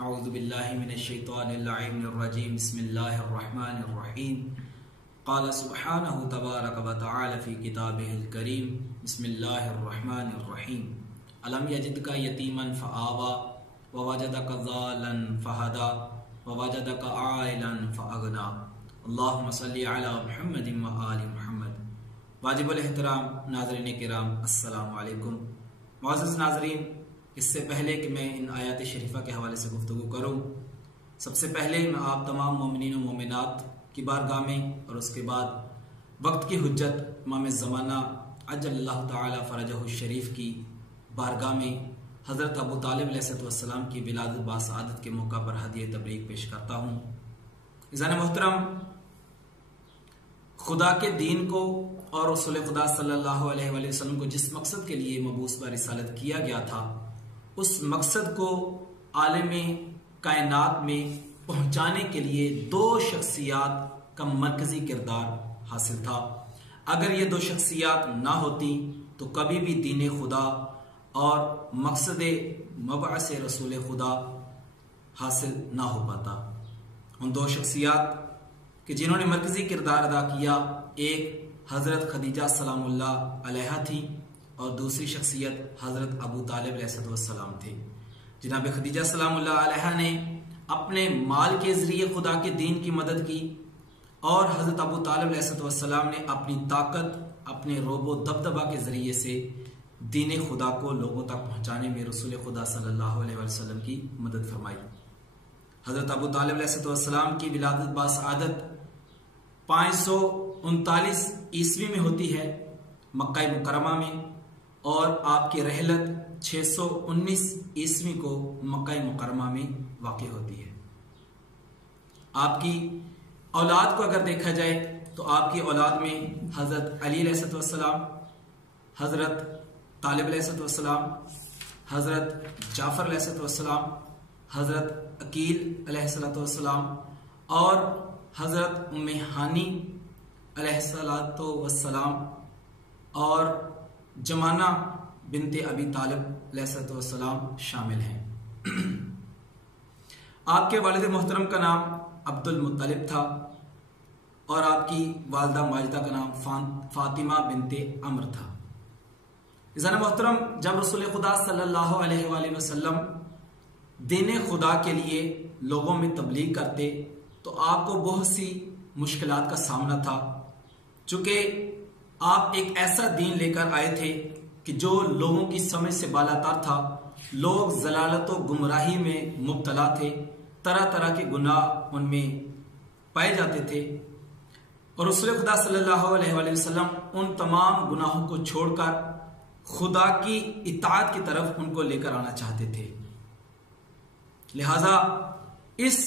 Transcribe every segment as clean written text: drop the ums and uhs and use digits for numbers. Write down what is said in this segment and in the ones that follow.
اعوذ باللہ من الشیطان اللعین الرجیم بسم اللہ الرحمن الرحیم قال سبحانہ تبارک و تعالی فی کتابہ الکریم بسم اللہ الرحمن الرحیم الم یجدک یتیما فآوی ووجدک ضالا فہدی ووجدک عائلا فاغنی اللہم صلی علی محمد و آل محمد۔ واجب الاحترام ناظرین کرام، السلام علیکم۔ معزز ناظرین، اس سے پہلے کہ میں ان آیات شریفہ کے حوالے سے گفتگو کروں، سب سے پہلے میں آپ تمام مومنین و مومنات کی بارگاہ میں اور اس کے بعد وقت کی حجت امام زمانہ عجل اللہ تعالی فرجہ الشریف کی بارگاہ میں حضرت ابو طالب علیہ السلام کی ولادت باسعادت کے موقع پر ہدیہ تبریک پیش کرتا ہوں۔ عزیزان محترم، خدا کے دین کو اور رسول خدا صلی اللہ علیہ وآلہ وسلم کو جس مقصد کے لیے مبعوث و رسالت کیا گیا تھا، اس مقصد کو عالم کائنات میں پہنچانے کے لیے دو شخصیات کا مرکزی کردار حاصل تھا۔ اگر یہ دو شخصیات نہ ہوتی تو کبھی بھی دین خدا اور مقصد مبعث رسول خدا حاصل نہ ہو پاتا۔ ان دو شخصیات کہ جنہوں نے مرکزی کردار ادا کیا، ایک حضرت خدیجہ سلام اللہ علیہا تھی اور دوسری شخصیت حضرت ابو طالب علیہ السلام تھے۔ جناب خدیجہ سلام اللہ علیہا نے اپنے مال کے ذریعے خدا کے دین کی مدد کی اور حضرت ابو طالب علیہ السلام نے اپنی طاقت، اپنے روب و دبدبہ کے ذریعے سے دین خدا کو لوگوں تک پہنچانے میں رسول خدا صلی اللہ علیہ وسلم کی مدد فرمائی۔ حضرت ابو طالب علیہ السلام کی ولادت باسعادت 539 عیسوی میں ہوتی ہے مکہ مکرمہ میں، اور آپ کی رحلت 619 عیسوی کو مکہ مکرمہ میں واقع ہوتی ہے۔ آپ کی اولاد کو اگر دیکھا جائے تو آپ کی اولاد میں حضرت علی علیہ السلام، حضرت طالب علیہ السلام، حضرت جعفر علیہ السلام، حضرت عقیل علیہ السلام اور حضرت ام ہانی علیہ السلام اور جمانہ بنت ابی طالب علیہ السلام شامل ہیں۔ آپ کے والد محترم کا نام عبد المطلب تھا اور آپ کی والدہ ماجدہ کا نام فاطمہ بنت عمر تھا۔ عزیزان محترم، جب رسول خدا صلی اللہ علیہ وآلہ وسلم دین خدا کے لیے لوگوں میں تبلیغ کرتے تو آپ کو بہت سی مشکلات کا سامنا تھا، چونکہ آپ ایک ایسا دین لے کر آئے تھے کہ جو لوگوں کی سمجھ سے بالاتر تھا۔ لوگ ضلالت و گمراہی میں مبتلا تھے، طرح طرح کے گناہ ان میں پائے جاتے تھے، اور رسول خدا صلی اللہ علیہ وآلہ وسلم ان تمام گناہوں کو چھوڑ کر خدا کی اطاعت کی طرف ان کو لے کر آنا چاہتے تھے۔ لہذا اس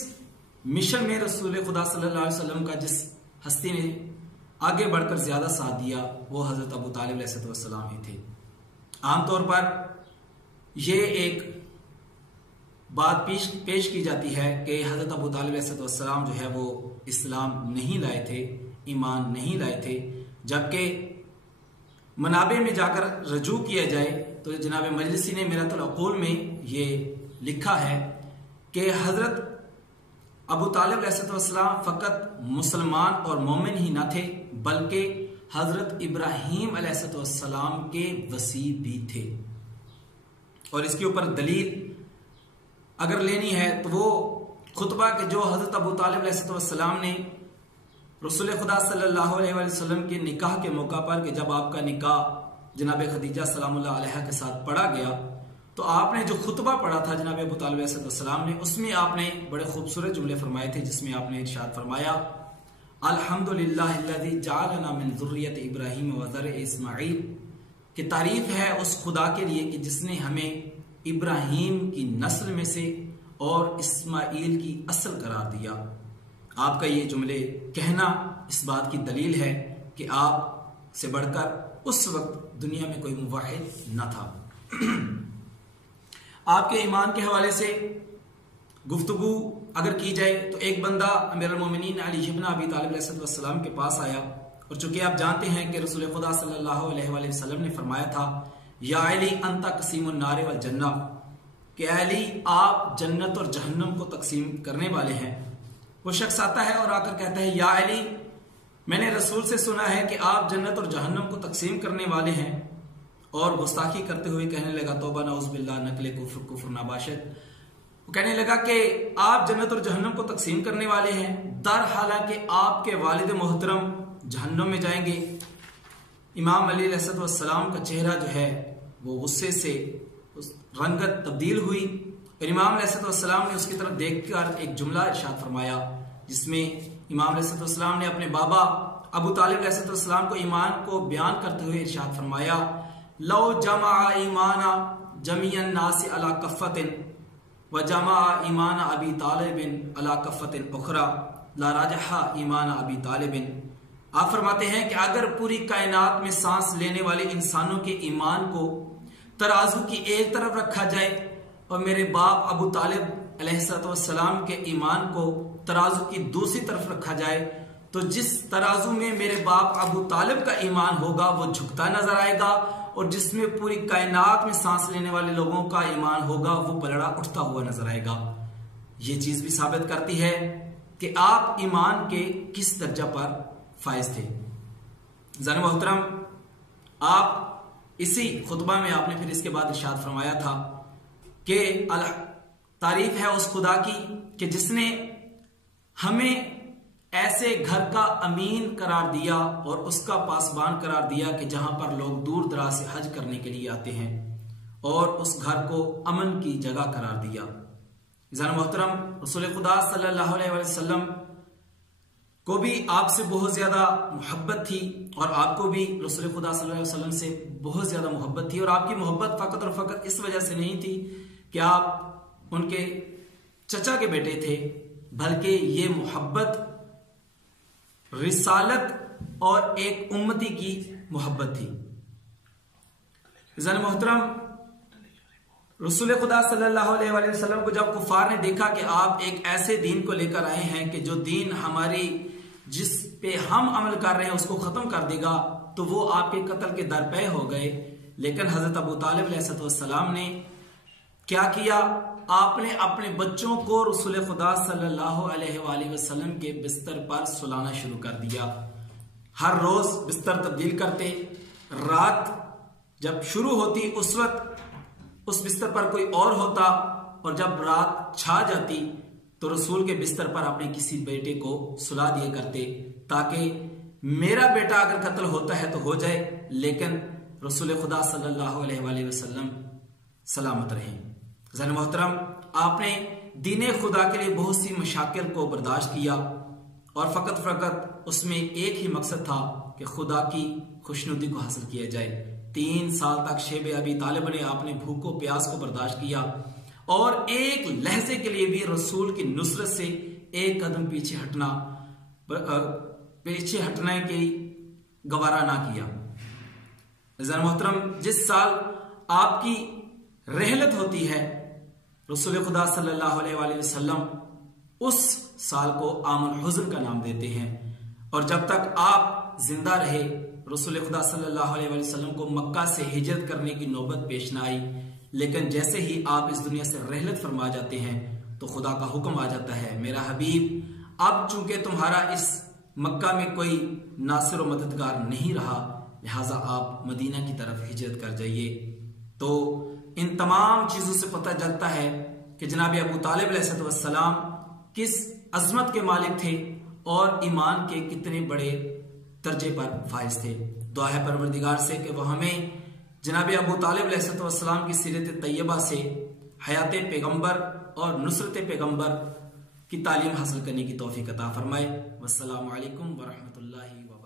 مشن میں رسول خدا صلی اللہ علیہ وسلم کا جس ہستی نے آگے بڑھ کر زیادہ ساتھ دیا وہ حضرت ابو طالب علیہ السلام ہی تھے۔ عام طور پر یہ ایک بات پیش کی جاتی ہے کہ حضرت ابو طالب علیہ السلام جو ہے وہ اسلام نہیں لائے تھے، ایمان نہیں لائے تھے، جبکہ منابع میں جا کر رجوع کیا جائے تو جناب مجلسی نے میرات العقول میں یہ لکھا ہے کہ حضرت ابو طالب علیہ السلام فقط مسلمان اور مومن ہی نہ تھے بلکہ حضرت ابراہیم علیہ السلام کے وصی بھی تھے۔ اور اس کے اوپر دلیل اگر لینی ہے تو وہ خطبہ کہ جو حضرت ابو طالب علیہ السلام نے رسول خدا صلی اللہ علیہ وسلم کے نکاح کے موقع پر، کہ جب آپ کا نکاح جناب خدیجہ سلام اللہ علیہ کے ساتھ پڑھا گیا تو آپ نے جو خطبہ پڑھا تھا جناب ابو طالب علیہ السلام نے، اس میں آپ نے بڑے خوبصورت جملے فرمائے تھے، جس میں آپ نے ارشاد فرمایا الحمدللہ الذی جعلنا من ذریۃ ابراہیم و ذرع اسماعیل، کہ تعریف ہے اس خدا کے لیے کہ جس نے ہمیں ابراہیم کی نسل میں سے اور اسماعیل کی اصل قرار دیا۔ آپ کا یہ جملے کہنا اس بات کی دلیل ہے کہ آپ سے بڑھ کر اس وقت دنیا میں کوئی موحد نہ تھا۔ آپ کے ایمان کے حوالے سے گفتگو اگر کی جائے تو ایک بندہ امیر المومنین علی ابن ابی طالب علیہ السلام کے پاس آیا، اور چونکہ آپ جانتے ہیں کہ رسول خدا صلی اللہ علیہ وآلہ وسلم نے فرمایا تھا یا علی انت قسیم النار والجنہ، کہ اے علی آپ جنت اور جہنم کو تقسیم کرنے والے ہیں، وہ شخص آتا ہے اور آ کر کہتا ہے یا علی میں نے رسول سے سنا ہے کہ آپ جنت اور جہنم کو تقسیم کرنے والے ہیں، اور گستاخی کرتے ہوئے کہنے لگا توبہ نعوذ باللہ نقل کفر کفر نباشد، وہ کہنے لگا کہ آپ جنت اور جہنم کو تقسیم کرنے والے ہیں، در حالانکہ آپ کے والد محترم جہنم میں جائیں گے۔ امام علی علیہ السلام کا چہرہ جو ہے وہ غصے سے رنگت تبدیل ہوئی، اور امام علیہ السلام نے اس کی طرف دیکھ کر ایک جملہ ارشاد فرمایا جس میں امام علیہ السلام نے اپنے بابا ابو طالب علیہ السلام کو ایمان کو بیان کرتے ہوئے ارشاد فرمایا لو جمع ایمان جمیع الناس علی کفۃ وجمع ایمان ابی طالب علی کفۃ اخری لا رجح ایمان ابی طالب۔ آپ فرماتے ہیں کہ اگر پوری کائنات میں سانس لینے والے انسانوں کے ایمان کو ترازو کی ایک طرف رکھا جائے اور میرے باپ ابو طالب علیہ السلام کے ایمان کو ترازو کی دوسری طرف رکھا جائے تو جس ترازو میں میرے باپ ابو طالب کا ایمان ہوگا وہ جھکتا نظر آئے گا، اور جس میں پوری کائنات میں سانس لینے والے لوگوں کا ایمان ہوگا وہ پلڑا اٹھتا ہوا نظر آئے گا۔ یہ چیز بھی ثابت کرتی ہے کہ آپ ایمان کے کس درجہ پر فائز تھے۔ زن محترم، آپ اسی خطبہ میں آپ نے پھر اس کے بعد ارشاد فرمایا تھا کہ تعریف ہے اس خدا کی کہ جس نے ہمیں ایسے گھر کا امین قرار دیا اور اس کا پاسبان قرار دیا کہ جہاں پر لوگ دور دراز سے حج کرنے کے لیے آتے ہیں، اور اس گھر کو امن کی جگہ قرار دیا۔ زن محترم، رسول خدا صلی اللہ علیہ وسلم کو بھی آپ سے بہت زیادہ محبت تھی، اور آپ کو بھی رسول خدا صلی اللہ علیہ وسلم سے بہت زیادہ محبت تھی، اور آپ کی محبت فقط اور فقط اس وجہ سے نہیں تھی کہ آپ ان کے چچا کے بیٹے تھے، بلکہ یہ محبت رسالت اور ایک امتی کی محبت تھی۔ زن محترم، رسول خدا صلی اللہ علیہ وآلہ وسلم کو جب کفار نے دیکھا کہ آپ ایک ایسے دین کو لے کر آئے ہیں کہ جو دین ہماری جس پہ ہم عمل کر رہے ہیں اس کو ختم کر دے گا، تو وہ آپ کے قتل کے درپے ہو گئے۔ لیکن حضرت ابو طالب علیہ السلام نے کیا کیا؟ آپ نے اپنے بچوں کو رسول خدا صلی اللہ علیہ وآلہ وسلم کے بستر پر سلانا شروع کر دیا۔ ہر روز بستر تبدیل کرتے، رات جب شروع ہوتی اس وقت اس بستر پر کوئی اور ہوتا، اور جب رات چھا جاتی تو رسول کے بستر پر اپنے کسی بیٹے کو سلا دیا کرتے تاکہ میرا بیٹا اگر قتل ہوتا ہے تو ہو جائے لیکن رسول خدا صلی اللہ علیہ وآلہ وسلم سلامت رہیں۔ زن محترم، آپ نے دین خدا کے لیے بہت سی مشاکل کو برداشت کیا، اور فقط اس میں ایک ہی مقصد تھا کہ خدا کی خوشنودی کو حاصل کیا جائے۔ 3 سال تک شیب ابی طالب نے آپ نے بھوک و پیاس کو برداشت کیا، اور ایک لہجے کے لیے بھی رسول کی نصرت سے ایک قدم پیچھے ہٹنے کی گوارا نہ کیا۔ زن محترم، جس سال آپ کی رحلت ہوتی ہے رسول خدا صلی اللہ علیہ وآلہ وسلم اس سال کو عام الحزن کا نام دیتے ہیں، اور جب تک آپ زندہ رہے رسول خدا صلی اللہ علیہ وآلہ وسلم کو مکہ سے ہجرت کرنے کی نوبت پیش نہ آئی، لیکن جیسے ہی آپ اس دنیا سے رحلت فرما جاتے ہیں تو خدا کا حکم آ جاتا ہے میرا حبیب اب چونکہ تمہارا اس مکہ میں کوئی ناصر و مددگار نہیں رہا، لہٰذا آپ مدینہ کی طرف ہجرت کر جائیے۔ تو ان تمام چیزوں سے پتہ چلتا ہے کہ جناب ابو طالب علیہ السلام کس عظمت کے مالک تھے اور ایمان کے کتنے بڑے درجے پر فائز تھے۔ دعا ہے پروردگار سے کہ وہ ہمیں جناب ابو طالب علیہ السلام کی سیرت طیبہ سے حیات پیغمبر اور نصرت پیغمبر کی تعلیم حاصل کرنے کی توفیق عطا فرمائے۔ والسلام علیکم ورحمۃ اللہ وبرکاتہ۔